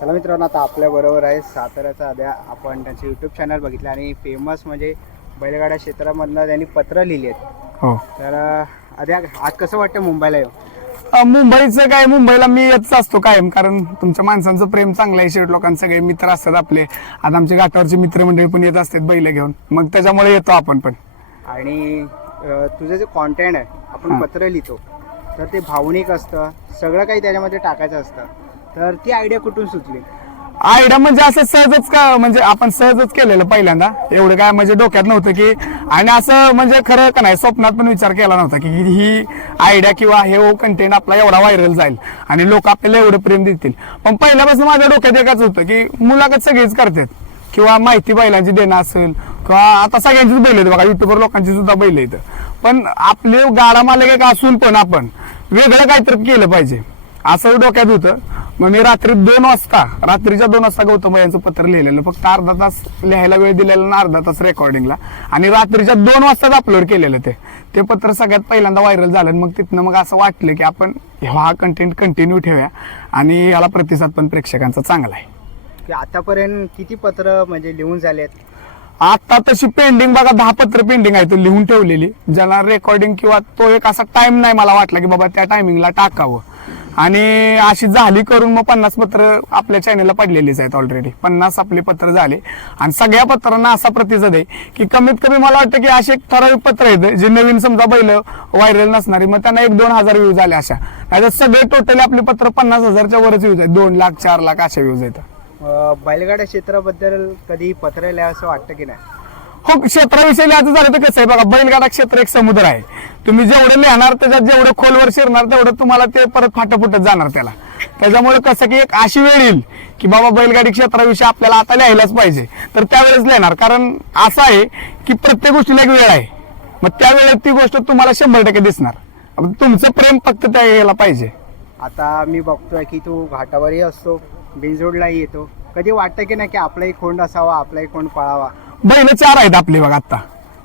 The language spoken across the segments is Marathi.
चला मित्रांनो, आता आपल्या बरोबर आहे साताऱ्याचा अद्या. आपण त्यांचे यूट्यूब चॅनल बघितलं आणि फेमस म्हणजे बैलगाड्या क्षेत्रामधनं त्यांनी पत्र लिहिली आहेत. हो. तर अद्या, आज कसं वाटतं मुंबईला येऊन? मुंबईचं काय, मुंबईला मी येतच असतो कायम, कारण तुमच्या माणसांचं प्रेम चांगलं आहे. शेवट लोकांचे सगळे मित्र असतात आपले. आता आमचे घाटावरचे मित्रमंडळी पण येत असतात बैल घेऊन, मग त्याच्यामुळे येतो आपण पण. आणि तुझं जे कॉन्टेंट आहे, आपण पत्र लिहितो तर ते भावनिक असतं, सगळं काही त्याच्यामध्ये टाकायचं असतं. तर ती आयडिया कुठून सुचली? आयडिया म्हणजे असं सहजच का, म्हणजे आपण सहजच केलेलं पहिल्यांदा. एवढं काय म्हणजे डोक्यात नव्हतं की, आणि असं म्हणजे खरं का नाही, स्वप्नात पण विचार केला नव्हता की ही आयडिया किंवा हे कंटेंट आपला एवढा व्हायरल जाईल आणि लोक आपल्याला एवढं प्रेम देतील. पण पहिल्यापासून माझ्या डोक्यात एकच होतं की मुलाखत सगळीच करतात किंवा माहिती बैलांची देणं असेल किंवा आता सगळ्यांचीच बैल आहेत बघा, युट्यूबर लोकांची सुद्धा बैल आहेत. पण आपले गाडा मालक एक असून पण आपण वेगळं काहीतरी केलं पाहिजे असं डोक्यात होतं. मग मी रात्रीच्या 2 वाजता गौतम यांचं पत्र लिहिलेलं. फक्त अर्धा तास लिहायला वेळ दिलेला ना, अर्धा तास रेकॉर्डिंगला, आणि रात्रीच्या 2 वाजताच अपलोड केलेलं ते पत्र सगळ्यात पहिल्यांदा व्हायरल झालं. मग तिथनं मग असं वाटलं की आपण हा कंटेंट कंटिन्यू ठेवूया आणि याला प्रतिसाद पण प्रेक्षकांचा चांगला आहे. की आतापर्यंत किती पत्र म्हणजे लिहून झालेत? आता तशी पेंडिंग बघा 10 पत्र पेंडिंग आहे, तो लिहून ठेवलेली, ज्याला रेकॉर्डिंग किंवा तो एक असा टाइम नाही मला वाटला की बाबा त्या टायमिंगला टाकावं. आणि अशी झाली करून मग 50 पत्र आपल्या चॅनलला पडलेलीच आहेत ऑलरेडी. 50 आपले पत्र झाले आणि सगळ्या पत्रांना असा प्रतिसाद आहे की कमीत कमी मला वाटतं की असे ठराविक पत्र आहेत जे नवीन समजा बैल व्हायरल नसणारी, मग त्यांना 1-2 हजार व्ह्यूज आले. अशा नाही सगळे टोटली आपले पत्र 50,000च्या वरच व्ह्यूज आहेत. 2 लाख 4 लाख अशा व्ह्यूज आहेत. बैलगाड्या क्षेत्राबद्दल कधी पत्र लिहा असं वाटतं की नाही? हो, क्षेत्राविषयी लिहायचं झालं तर कसं आहे बघा, बैलगाडा क्षेत्र एक समुद्र आहे. तुम्ही जेवढं लिहिणार त्याच्यात जेवढं खोलवर शिरणार तेवढं तुम्हाला ते परत फाटफुटत जाणार त्याला. त्याच्यामुळे कसं की एक अशी वेळ येईल की बाबा बैलगाडी क्षेत्राविषयी आपल्याला आता लिहायलाच पाहिजे, तर त्यावेळेस लिहिणार. कारण असं आहे की प्रत्येक गोष्टीला एक वेळ आहे, मग त्या वेळेत ती गोष्ट तुम्हाला 100% दिसणार. तुमचं प्रेम फक्त त्या यायला पाहिजे. आता मी बघतोय की तू घाटावरही असतो, बिनजोडलाही येतो. कधी वाटतं की नाही की आपलाही खोंड असावा, आपलाही खोंड पळावा? बैल 4 आहेत आपली बघा, आता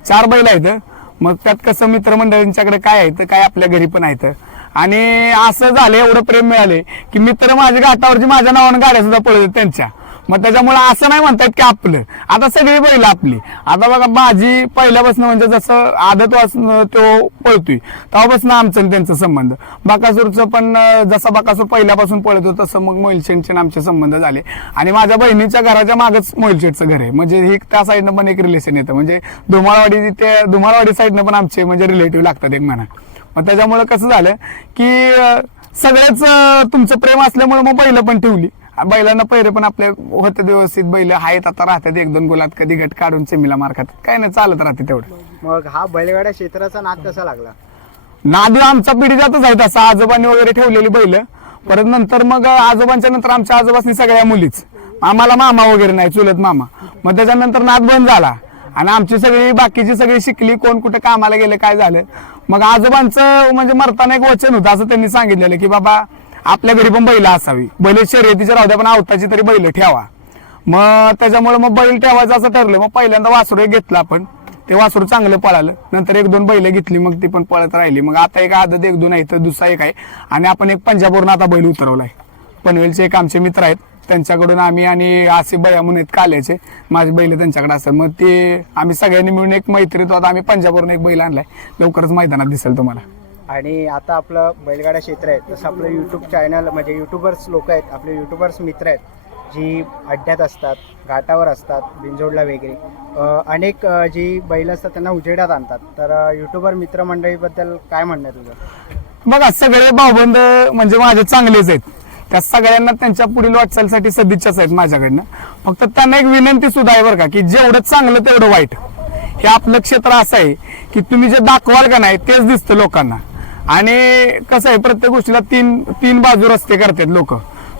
4 बैल आहेत. मग त्यात कसं मित्रमंडळींच्याकडे काय आहे, काय आपल्या घरी पण आहेत. आणि असं झालं, एवढं प्रेम मिळाले की मित्र माझ्या घाटावरची माझ्या नावानं गाड्या सुद्धा पळतात त्यांच्या. मग त्याच्यामुळे असं नाही म्हणतात की आपलं, आता सगळी बैल आपली. आता बघा माझी पहिल्यापासून म्हणजे जसं आदत वासून तो पळतोय तेव्हापासून आमचं आणि त्यांचा संबंध. बाकासूरचं पण जसा बाकासूर पहिल्यापासून पळतो तसं मग मोहिलशेठचे आमचे संबंध झाले. आणि माझ्या बहिणीच्या घराच्या मागच मोहिलशेठचं घर आहे, म्हणजे ही त्या साईडनं पण एक रिलेशन येतं. म्हणजे धुमाळवाडी साईडनं पण आमचे म्हणजे रिलेटिव्ह लागतात एक म्हणा. मग त्याच्यामुळे कसं झालं की सगळेच तुमचं प्रेम असल्यामुळे मग बैल पण ठेवली. बैलांना पहिरे पण आपले होते व्यवस्थित, बैल आहेत आता राहतात 1-2 गुलात, कधी गट काढून सेमीला मार खातात, काय नाही चालत राहते तेवढं. मग हा बैलगाड्या क्षेत्राचा नाद कसा लागला? नाद आमचा पिढीजातच आहे तसा, आजोबांनी वगैरे ठेवलेली बैल. परत नंतर मग आजोबांच्या नंतर आमच्या आजोबांनी सगळ्या मुलीच, आम्हाला मामा वगैरे नाही, चुलत मामा. मग त्याच्यानंतर नाद बंद झाला आणि आमची सगळी बाकीची सगळी शिकली, कोण कुठे कामाला गेले, काय झालं. मग आजोबांचं म्हणजे मरताना एक वचन होतं, असं त्यांनी सांगितलेलं की बाबा आपल्या घरी पण बैल असावी, बैल शर्यतीच्या राहू द्या पण आवताची तरी बैल ठेवा. मग त्याच्यामुळे मग बैल ठेवायचं असं ठरलं. मग पहिल्यांदा वासरू एक घेतलं आपण, ते वासरू चांगलं पळालं. नंतर 1-2 बैल घेतली, मग ती पण पळत राहिली. मग आता एक आदत 1-2 आहे, तर दुसरा एक आहे. आणि आपण एक पंजाबवरून आता बैल उतरवलाय. पनवेलचे एक आमचे मित्र आहेत, त्यांच्याकडून आम्ही, आणि आसिफ भैया म्हणून आहेत काल्याचे, माझे बैल त्यांच्याकडे असतात. मग ते आम्ही सगळ्यांनी मिळून एक मैत्रीत आता आम्ही पंजाबवरून एक बैल आणलाय, लवकरच मैदानात दिसेल तुम्हाला. आणि आता आपलं बैलगाडा क्षेत्र आहे तसं आपलं यूट्यूब चॅनल म्हणजे यूट्यूबर्स लोक आहेत, आपले यूट्यूबर्स मित्र आहेत जी अड्ड्यात असतात, घाटावर असतात, बिनजोडला वगैरे अनेक जी बैल असतात त्यांना उजेडात आणतात. तर यूट्यूबर मित्रमंडळीबद्दल काय म्हणणं आहे तुझं? बघा सगळे भाऊबंद म्हणजे माझे चांगलेच आहेत, त्या सगळ्यांना त्यांच्या पुढील वाटचालीसाठी सदिच्छाच आहेत माझ्याकडनं. फक्त त्यांना एक विनंती सुद्धा आहे बरं का, की जेवढं चांगलं तेवढं वाईट. हे आपलं क्षेत्र असं आहे की तुम्ही जे दाखवाल का नाही तेच दिसतं लोकांना. आणि कसं आहे, प्रत्येक गोष्टीला तीन बाजू रस्ते करतात लोक.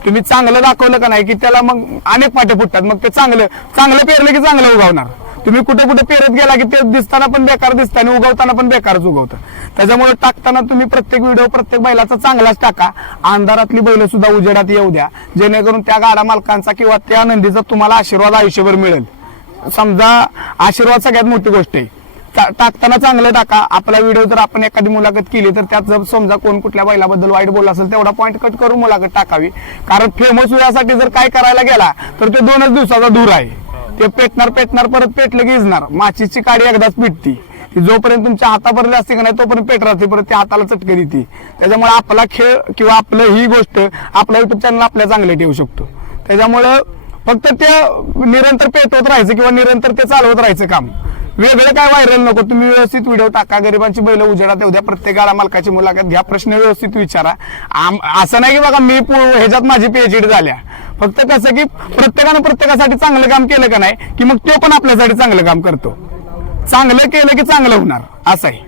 तुम्ही चांगलं दाखवलं का नाही की त्याला मग अनेक पाटे फुटतात. मग ते चांगलं पेरलं की चांगलं उगवणार. तुम्ही कुठे कुठे पेरत गेला की ते दिसताना पण बेकार दिसतं आणि उगवताना पण बेकारच उगवतं. त्याच्यामुळे टाकताना तुम्ही प्रत्येक व्हिडिओ प्रत्येक बैलाचा चांगलाच टाका. अंधारातली बैल सुद्धा उजेडात येऊ द्या, जेणेकरून त्या गाडा मालकांचा किंवा त्या नंदीचा तुम्हाला आशीर्वाद आयुष्यभर मिळेल. समजा आशीर्वाद सगळ्यात मोठी गोष्ट आहे. टाकताना चांगलं टाका. आपला व्हिडिओ जर आपण एखादी मुलाखत केली तर त्यात जर समजा कोण कुठल्या बैलाबद्दल वाईट बोलला असेल तेवढा पॉईंट कट करून मुलाखत टाकावी. कारण फेमस होण्यासाठी जर काय करायला गेला तर ते 2च दिवसाचा दूर आहे. ते पेटणार परत पेटलं की इजणार. माचीची काडी एकदाच पेटती, ती जोपर्यंत तुमच्या हातापर्यंत असते का नाही तोपर्यंत पेट राहते, परत त्या हाताला चटके देते. त्याच्यामुळे आपला खेळ किंवा आपलं ही गोष्ट आपला युट्यूब चॅनल आपल्या चांगले ठेवू शकतो. त्याच्यामुळं फक्त ते निरंतर पेटवत राहायचं किंवा निरंतर ते चालवत राहायचं काम. वेगळं काय व्हायरल नको. तुम्ही व्यवस्थित व्हिडिओ टाका, गरिबांची बैल उजेडात येऊ द्या, प्रत्येक गाडा मालकाची मुलाखत घ्या, प्रश्न व्यवस्थित विचारा. असं नाही की बघा मी ह्याच्यात माझी पीएचडी झाल्या. फक्त कसं की प्रत्येकानं प्रत्येकासाठी चांगलं काम केलं का नाही की मग तो पण आपल्यासाठी चांगलं काम करतो. चांगलं केलं की चांगलं होणार असं आहे.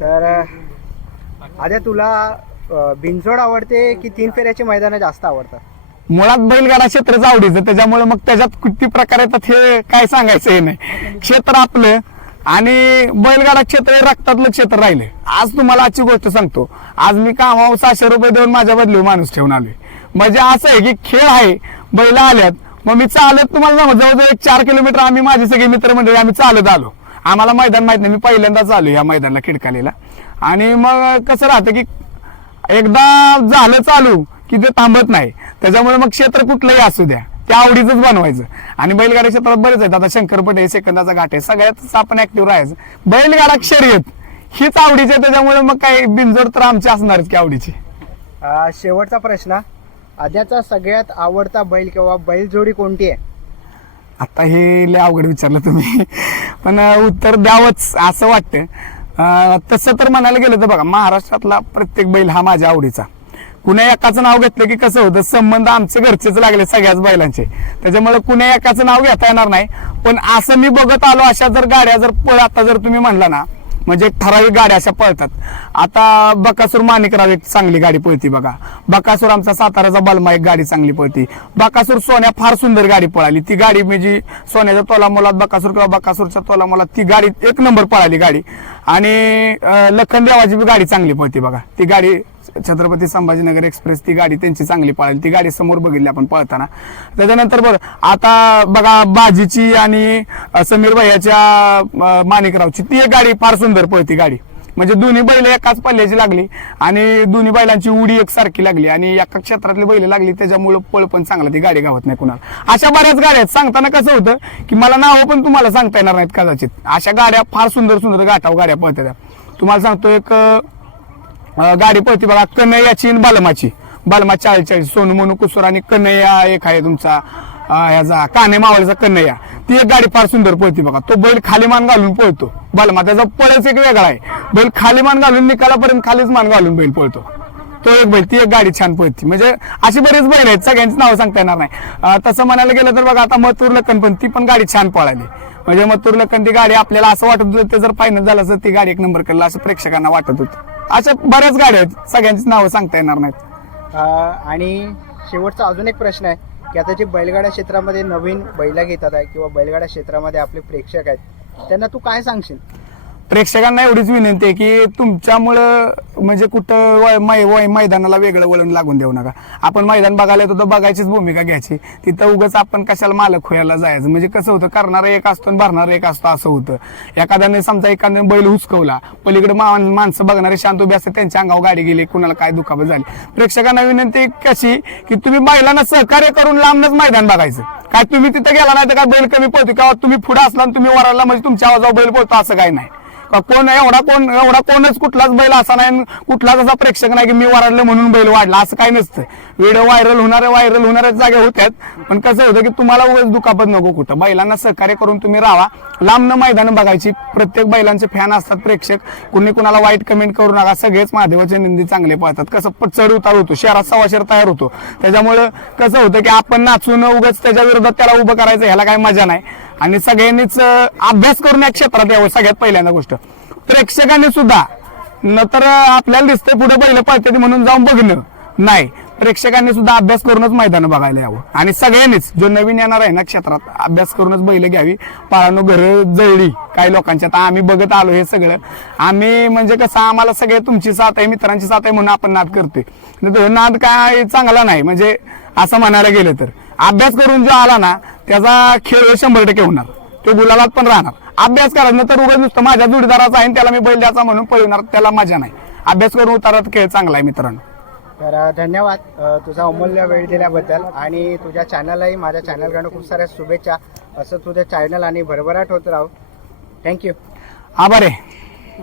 तर आद्या तुला बिनजोड आवडते की 3 फेऱ्याचे मैदान जास्त आवडतात? मुळात बैलगाडा क्षेत्रच आवडीचं, त्याच्यामुळे मग त्याच्यात किती प्रकार येतात हे काय सांगायचं हे नाही. क्षेत्र आपलं आणि बैलगाडा क्षेत्र हे रक्तातलं क्षेत्र राहिलं. आज तुम्हाला आजची गोष्ट सांगतो. आज मी कामावर 600 रुपये देऊन माझ्या बदली माणूस ठेवून आलोय. म्हणजे असं आहे की खेळ आहे, बैल आल्यात, मग मी चालत तुम्हाला सांगू जवळजवळ 4 किलोमीटर आम्ही माझे सगळे मित्रमंडळी आम्ही चालत आलो. आम्हाला मैदान माहित नाही, मी पहिल्यांदाच आलो या मैदानाला खिडकालीला. आणि मग कसं राहतं की एकदा झालं चालू की ते थांबत नाही. त्याच्यामुळे मग क्षेत्र कुठलंही असू द्या ते आवडीच बनवायचं. आणि बैलगाडा क्षेत्रात बरेच आहेत. आता शंकरपट आहे, सेकंदाचा घाट आहे, सगळ्यात आपण ऍक्टिव्ह राहायचं. बैलगाडा शर्यत हीच आवडीची आहे, त्याच्यामुळे मग काही बिनजोड तर आमची असणारच की आवडीची. शेवटचा प्रश्न, आद्याचा सगळ्यात आवडता बैल किंवा बैलजोडी कोणती आहे? आता हे लय अवघड विचारलं तुम्ही, पण उत्तर द्यावंच असं वाटतं. तसं तर म्हणायला गेलं तर बघा, महाराष्ट्रातला प्रत्येक बैल हा माझ्या आवडीचा. कुण्या एकाचं नाव घेतलं की कसं होतं, संबंध आमचे घरचेच लागले सगळ्याच बैलांचे, त्याच्यामुळे कुण्या एकाचं नाव घेता येणार नाही. पण असं मी बघत आलो, अशा जर गाड्या जर आता जर तुम्ही म्हणला ना, म्हणजे ठराविक गाड्या अशा पळतात. आता बकासूर माणिकराव एक चांगली गाडी पळती बघा. बकासूर आमचा साताराचा बलमा एक गाडी चांगली पळती. बकासूर सोन्या फार सुंदर गाडी पळाली. ती गाडी म्हणजे सोन्याच्या तोला मोलात बकासूर किंवा बकासूरच्या तोला मोलात ती गाडी 1 नंबर पळाली गाडी. आणि लखन देवाची गाडी चांगली पळती बघा. ती गाडी छत्रपती संभाजीनगर एक्सप्रेस ती गाडी त्यांची चांगली पळाली. ती गाडी समोर बघितली आपण पळताना. त्याच्यानंतर बरं आता बघा बाजीची आणि समीर भैयाच्या माणिकरावची ती एक गाडी फार सुंदर पळती गाडी. म्हणजे दोन्ही बैल एकाच पल्ल्याची लागली आणि दोन्ही बैलांची उडी एकसारखी लागली आणि एका क्षेत्रातली बैल लागली, त्याच्यामुळे पळ पण चांगला, ती गाडी गावत नाही कुणाला. अशा बऱ्याच गाड्या आहेत. सांगताना कसं होतं की मला नावं पण तुम्हाला सांगता येणार नाहीत कदाचित. अशा गाड्या फार सुंदर सुंदर गाठाव गाड्या पळतात. तुम्हाला सांगतो एक गाडी पळती बघा, कन्हैयाची आणि बालमाची. बालमा 40 सोनू मोनू कुसूर आणि कन्हैया एक आहे तुमचा ह्याचा कान्हे मावळचा कन्हैया. ती एक गाडी फार सुंदर पळती बघा. तो बैल खाली मान घालून पळतो बालमा, त्याचा पळच एक वेगळा आहे. बैल खाली मान घालून निकालापर्यंत खालीच मान घालून बैल पळतो तो एक बैल. ती एक गाडी छान पळती. म्हणजे अशी बरेच बैल आहेत, सगळ्यांची नावं सांगता येणार नाही. तसं म्हणायला गेलं तर बघा आता मथुर लखन पण ती पण गाडी छान पळाली. म्हणजे मथुर लखन ती गाडी आपल्याला असं वाटत होतं ते जर फायनल झालं तर ती गाडी 1 नंबर केला असं प्रेक्षकांना वाटत होतं. अशा बऱ्याच गाड्या आहेत, सगळ्यांची नावं सांगता येणार नाहीत. आणि शेवटचा अजून एक प्रश्न आहे की आता जे बैलगाडा क्षेत्रामध्ये नवीन बैला घेतात आहे किंवा बैलगाडा क्षेत्रामध्ये आपले प्रेक्षक आहेत, त्यांना तू काय सांगशील? प्रेक्षकांना एवढीच विनंती आहे की तुमच्यामुळं म्हणजे कुठं मैदानाला वेगळं वळण लागून देऊ नका. आपण मैदान बघायला येतो तर बघायचीच भूमिका घ्यायची. तिथं उगाच आपण कशाला मालक व्हायला जायचं. म्हणजे कसं होतं, करणारा एक असतो आणि भरणारा एक असतो असं होतं. एखाद्याने समजा एखाद्याने बैल हुसकवला, पलीकडे माणसं बघणारे शांत उभे असतात, त्यांच्या अंगावर गाडी गेली, कुणाला काय दुखापत झाली. प्रेक्षकांना विनंती कशी की तुम्ही बैलांना सहकार्य करून लांबनच मैदान बघायचं. काय तुम्ही तिथं गेला नाही तर काय बैल कमी पळतो किंवा तुम्ही पुढे असला आणि तुम्ही वराला म्हणजे तुमच्या आवाजावर बैल पळतो असं काही नाही. एवढा कोणच कुठलाच बैल असा नाही, कुठलाच असा प्रेक्षक नाही की मी वराडलं म्हणून बैल वाढला, असं काही नसतं. व्हिडिओ व्हायरल होणाऱ्या जागा होत्यात, पण कसं होतं की तुम्हाला उगाच दुखापत नको कुठं. बैलांना सहकार्य करून तुम्ही राहा, लांबनं मैदानं बघायची. प्रत्येक बैलांचे फॅन असतात प्रेक्षक, कुणी कुणाला वाईट कमेंट करू नका. सगळेच महादेवाचे निंदी चांगले पाहतात. कसं चढ उतार होतो, शहरात सवाशेर तयार होतो. त्याच्यामुळे कसं होतं की आपण नाचून उगाच त्याच्या विरोधात त्याला उभं करायचं, ह्याला काही मजा नाही. आणि सगळ्यांनीच अभ्यास करून या क्षेत्रात यावं. सगळ्यात पहिल्यांदा गोष्ट प्रेक्षकांनी सुद्धा, न तर आपल्याला दिसतंय पुढे बैल पळतात म्हणून जाऊन बघणं नाही, प्रेक्षकांनी सुद्धा अभ्यास करूनच मैदान बघायला यावं. आणि सगळ्यांनीच जो नवीन येणार आहे ना क्षेत्रात, अभ्यास करूनच बैल घ्यावी. पाळानो घरं जळली काही लोकांच्या, आता आम्ही बघत आलो हे सगळं. आम्ही म्हणजे कसं, आम्हाला सगळे तुमची साथ आहे, मित्रांची साथ आहे म्हणून आपण नाद करतोय. नाद काय चांगला नाही म्हणजे असं म्हणायला गेलं तर. अभ्यास करून जो आला ना त्याचा खेळ 100% होणार, तो गुलालात पण राहणार. अभ्यास करा, नंतर उगाच नुसतं माझ्या जोडीदाराचा आहे आणि त्याला मी बैल द्यायचा म्हणून पळवणार, त्याला मजा नाही. अभ्यास करून उतारात खेळ चांगला आहे मित्रांनो. तर धन्यवाद तुझा अमूल्य वेळ दिल्याबद्दल, आणि तुझ्या चॅनललाही माझ्या चॅनलकडून खूप साऱ्या शुभेच्छा. असं तुझं चॅनल आणि भरभराट होत राहू. थँक्यू. आभार आहे.